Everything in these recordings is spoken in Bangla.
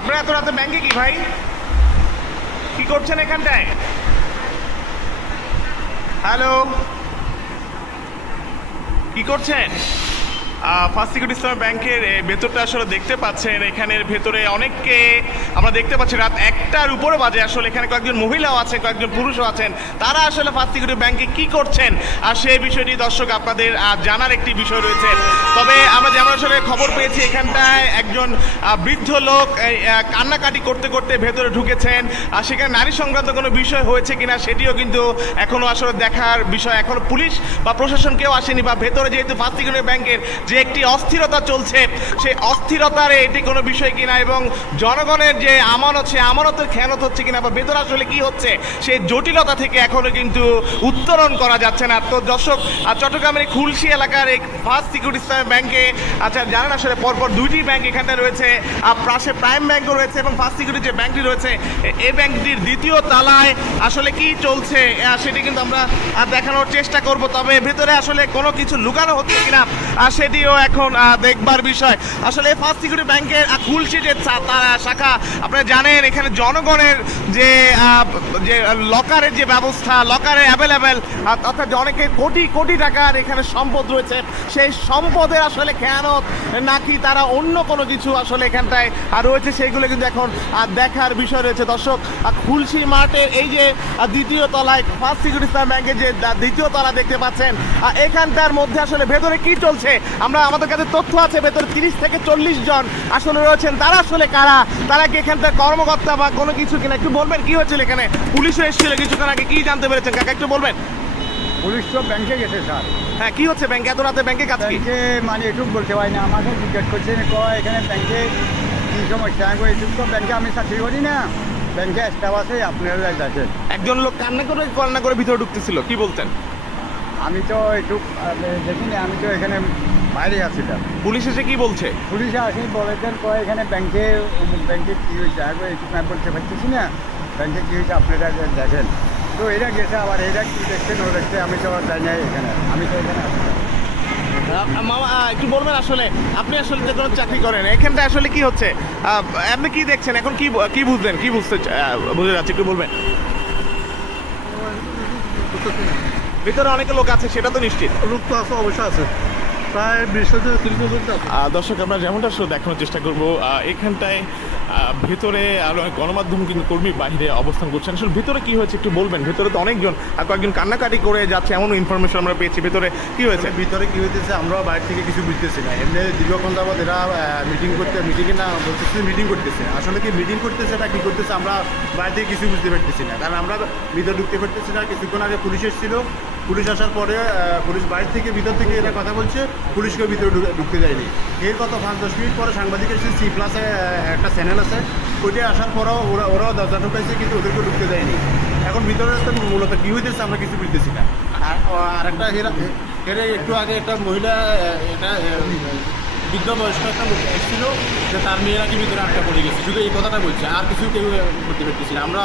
আপনারা এত রাতে ব্যাংকে কি ভাই, কি করছেন এখানটায়? হ্যালো, কি করছেন? ফার্স্ট সিকিউরিটি ইসলামী ব্যাংকের ভেতরটা আসলে দেখতে পাচ্ছেন। এখানের ভেতরে অনেককে আমরা দেখতে পাচ্ছি। রাত 1টার উপরে বাজে। আসলে এখানে কয়েকজন মহিলাও আছে, কয়েকজন পুরুষও আছেন। তারা আসলে ফার্স্ট সিকিউরিটি ব্যাংকে কি করছেন আর সেই বিষয়টি দর্শক আপনাদের জানার একটি বিষয় রয়েছে। তবে আমরা যেমন আসলে খবর পেয়েছি, এখানটায় একজন বৃদ্ধ লোক কান্নাকাটি করতে করতে ভেতরে ঢুকেছেন। আর সেখানে নারী সংক্রান্ত কোনো বিষয় হয়েছে কিনা সেটিও কিন্তু এখনও আসলে দেখার বিষয়। এখনও পুলিশ বা প্রশাসন কেউ আসেনি, বা ভেতরে যেহেতু ফার্স্ট সিকিউরিটি ব্যাংকের যে একটি অস্থিরতা চলছে, সেই অস্থিরতার এটি কোনো বিষয় কিনা এবং জনগণের যে আমানত, সে আমানতের খেয়ানত হচ্ছে কিনা বা ভেতরে আসলে কি হচ্ছে সেই জটিলতা থেকে এখনো কিন্তু উত্তরণ করা যাচ্ছে না। তো দর্শক, চট্টগ্রামের খুলশী এলাকার এই ফার্স্ট সিকিউরিটি ইসলামী ব্যাংকে আচ্ছা জানেন আসলে পরপর দুইটি ব্যাংক এখানে রয়েছে। পাশে প্রাইম ব্যাংকও রয়েছে এবং ফার্স্ট সিকিউরিটি যে ব্যাংকটি রয়েছে, এই ব্যাংকটির দ্বিতীয় তলায় আসলে কি চলছে সেটি কিন্তু আমরা দেখানোর চেষ্টা করব। তবে ভেতরে আসলে কোনো কিছু লুকানো হচ্ছে কিনা সেটিও এখন দেখবার বিষয়। আসলে ফার্স্ট সিকিউরিটি ব্যাংকের খুলশী যে শাখা, আপনারা জানেন এখানে জনগণের যে লকারের যে ব্যবস্থা, লকারে অ্যাভেলেবেল, অর্থাৎ অনেকে কোটি কোটি টাকার এখানে সম্পদ রয়েছে, সেই সম্পদের আসলে খেয়ানত নাকি তারা অন্য কোনো কিছু আসলে এখানটায় রয়েছে, সেইগুলো কিন্তু এখন দেখার বিষয় রয়েছে। দর্শক, খুলশী মার্টের এই যে দ্বিতীয় তলায় ফার্স্ট সিকিউরিটি ইসলামী ব্যাংকের যে দ্বিতীয় তলা দেখতে পাচ্ছেন, এখানটার মধ্যে আসলে ভেতরে কি চলছে, আমরা আমাদের কাছে তথ্য আছে ভেতরে 30 থেকে 40 জন আসলে রয়েছেন। তারা আসলে কারা, তারা কি এখানকার কর্মকর্তা বা কোনো কিছু কিনা একটু বলবেন? কি হয়েছিল এখানে? পুলিশও এসেছিল কিছুক্ষণ আগে, কি জানতে পেরেছেন কাকা একটু বলবেন? পুলিশ তো ব্যাংকে গেছে স্যার। হ্যাঁ, কি হচ্ছে ব্যাংকে এত রাতে? ব্যাংকে কাজ কি? ব্যাংকে মানে এটুকু বলতে পারি না, আমাকে জিজ্ঞেস করছে এখানে ব্যাংকে কী সমস্যা। আমি বলি এটুকু তো ব্যাংকে আমি চাকরি করি না, ব্যাংকে স্টাফ আছে, আপনারা দেখেন। একজন লোক কান্না করে ভিতরে ঢুকতেছিল, কি বলতেন? আমি তো একটু দেখিনি, আমি তো এখানে বাইরে আসছিলাম। পুলিশ এসে কি বলছে? পুলিশে আসি বলেছেন এখানে ব্যাংকে ব্যাংকে কী হয়েছে, আমি এটুকু আমি বলতে পারতেছি না, ব্যাংকে কী হয়েছে আপনারা দেখেন। তো এরা গেছে, আবার এরা কী দেখছেন ও দেখছে, আমি তো যাই না এখানে, আমি তো এখানে আসছিলাম। মামা একটু বলবেন আসলে আপনি আসলে যে কোনো চাকরি করেন, এখানটা আসলে কি হচ্ছে, আপনি কি দেখছেন এখন? কি বুঝলেন, কি বুঝে যাচ্ছে একটু বলবেন? ভিতরে অনেক লোক আছে সেটা তো নিশ্চিত। লোক তো আছে, অবশ্যই আছে, প্রায় 20-30 জন। দর্শক, আমরা যেমনটা আসলে দেখানোর চেষ্টা করবো, এখানটায় ভেতরে আরো অনেক গণমাধ্যম কিন্তু কর্মী বাইরে অবস্থান করছেন। আসলে ভেতরে কি হয়েছে একটু বলবেন? ভেতরে তো অনেকজন, কয়েকজন কান্নাকাটি করে যাচ্ছে এমন ইনফরমেশন আমরা পেয়েছি। ভেতরে কি হয়েছে? ভিতরে কি হইতেছে আমরা বাইরে থেকে কিছু বুঝতেছি না। এমনি দীর্ঘক্ষণ যাবত এরা মিটিংয়ে না বলতেছে মিটিং করতেছে। আসলে কি মিটিং করতেছে না কি করতেছে আমরা বাইরে থেকে কিছু বুঝতে পারতেছি না, কারণ আমরা ভিতরে ঢুকতে পারতেছি না। কিছুক্ষণ আগে পুলিশ এসেছিল, পুলিশ আসার পরে পুলিশ বাইরে থেকে ভিতর থেকে এরা কথা বলছে, পুলিশকে ভিতরে ঢুকতে যায়নি। এর কত 5-10 মিনিট পরে সাংবাদিক এসে C+ একটা চ্যানেল আছে, ওইটা আসার পরেও ওরাও দরজা ঢুকাইছে, কিন্তু ওদেরকে ঢুকতে দেয়নি। এখন ভিতরে মূলত কী হইতেছে আমরা কিছু বুঝতেছি না। আর একটা এরা একটু আগে একটা মহিলা, এটা বৃদ্ধ বয়স্ক একটা লোক এসেছিল যে তার মেয়েরা কি ভিতরে আটকা পড়ে গেছে, শুধু এই কথাটা বলছে, আর কিছু কেউ করতে পারতেছি না। আমরা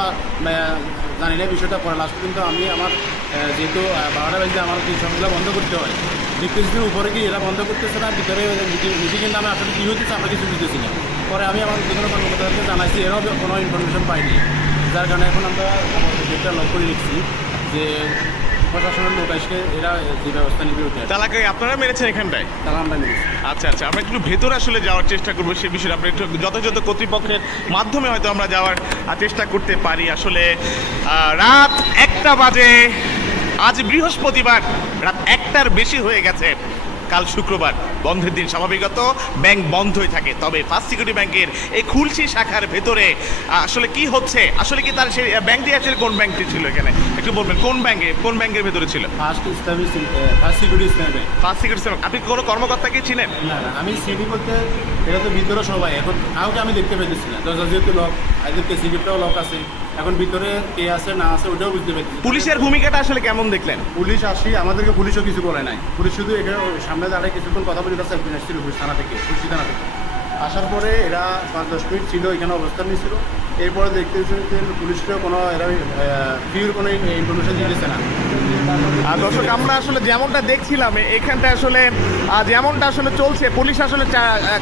জানি না বিষয়টা পরে। লাস্ট পর্যন্ত আমি আমার যেহেতু 12টা বাজে আমার টিউশনগুলো বন্ধ করতে হয়, ডিপ্রেসির উপরে কি এরা বন্ধ করতেছে না, ভিতরে মিটিংয়ের নামে আসলে কী হইতেছে আমরা কিছু বুঝতেছি না। পরে আমি আমার বিভিন্ন কর্মকর্তাদেরকে জানাইছি, এরাও কোনো ইনফরমেশন পাইনি, যার কারণে এখন আমরা যেটা লক করে রেখেছি যে প্রশাসনের লোক আসলে এরা যে ব্যবস্থা নিবে ওটা। তালাকে আপনারা মেরেছেন এখানটায়? তারা আমরা নিয়েছি। আচ্ছা আচ্ছা, আমরা একটু ভেতরে আসলে যাওয়ার চেষ্টা করবো সে বিষয়ে। আপনি একটু যথাযথ কর্তৃপক্ষের মাধ্যমে হয়তো আমরা যাওয়ার চেষ্টা করতে পারি। আসলে রাত 1টা বাজে, আজ বৃহস্পতিবার, রাত 1টার বেশি হয়ে গেছে। কাল শুক্রবার, বন্ধের দিন, স্বাভাবিকত ব্যাংক বন্ধই থাকে। তবে ফার্স্ট সিকিউরিটি ব্যাংকের এই খুলশী শাখার ভেতরে আসলে কি হচ্ছে, আসলে কি তার সেই ব্যাংকটি আসলে কোন ব্যাংকটি ছিল এখানে একটু বলবেন? কোন ব্যাংকের ভেতরে ছিল? ফার্স্ট সিকিউরিটি ইসলামী ব্যাংক। First security bank. আপনি কোনো কর্মকর্তাকে ছিলেন? না না, আমি সিডি বলতে এটা তো ভিতরে সবাই, এখন কাউকে আমি দেখতে পেতেছি না। দরজা যেহেতু লক, এদেরকে সিকিউরিটিটাও লক আছে, এখন ভিতরে কে আছে না আছে ওটাও বুঝতে পারছি। পুলিশের ভূমিকাটা আসলে কেমন দেখলেন? পুলিশ আসি, আমাদেরকে পুলিশও কিছু বলে নাই। পুলিশ শুধু এখানে সামনে দাঁড়ায় কিছুক্ষণ কথা বলে গেছে, একদিন এসেছিল পুলিশ থানা থেকে, খুলশী থানা থেকে। আসার পরে এরা 5-10 মিনিট ছিল, এখানে অবস্থান নিয়েছিল। এরপরে দেখতে যে পুলিশকেও কোনো এরা ফিউর কোনো ইনফরমেশন দিতেছে না। দর্শক আমরা আসলে যেমনটা দেখছিলাম এখানটা আসলে যেমনটা আসলে চলছে, পুলিশ আসলে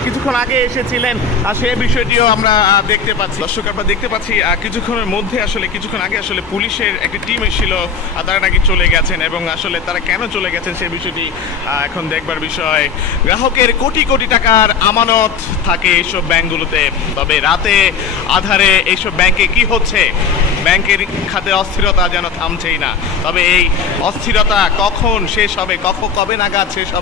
কিছুক্ষণ আগে এসেছিলেন আর সেই বিষয়টিও আমরা দেখতে পাচ্ছি। দর্শক আমরা দেখতে পাচ্ছি কিছুক্ষণের মধ্যে আসলে কিছুক্ষণ আগে আসলে পুলিশের একটি টিম এসেছিল, তারা নাকি চলে গেছেন এবং আসলে তারা কেন চলে গেছেন সেই বিষয়টি এখন দেখবার বিষয়। গ্রাহকের কোটি কোটি টাকার আমানত থাকে এইসব ব্যাংকগুলোতে, তবে রাতে আধারে এইসব ব্যাংকে কি হচ্ছে, ব্যাংকের খাতে অস্থিরতা যেন থামছেই না। তবে এই অস্থিরতা কখন শেষ হবে, কবে নাগাদ শেষ হবে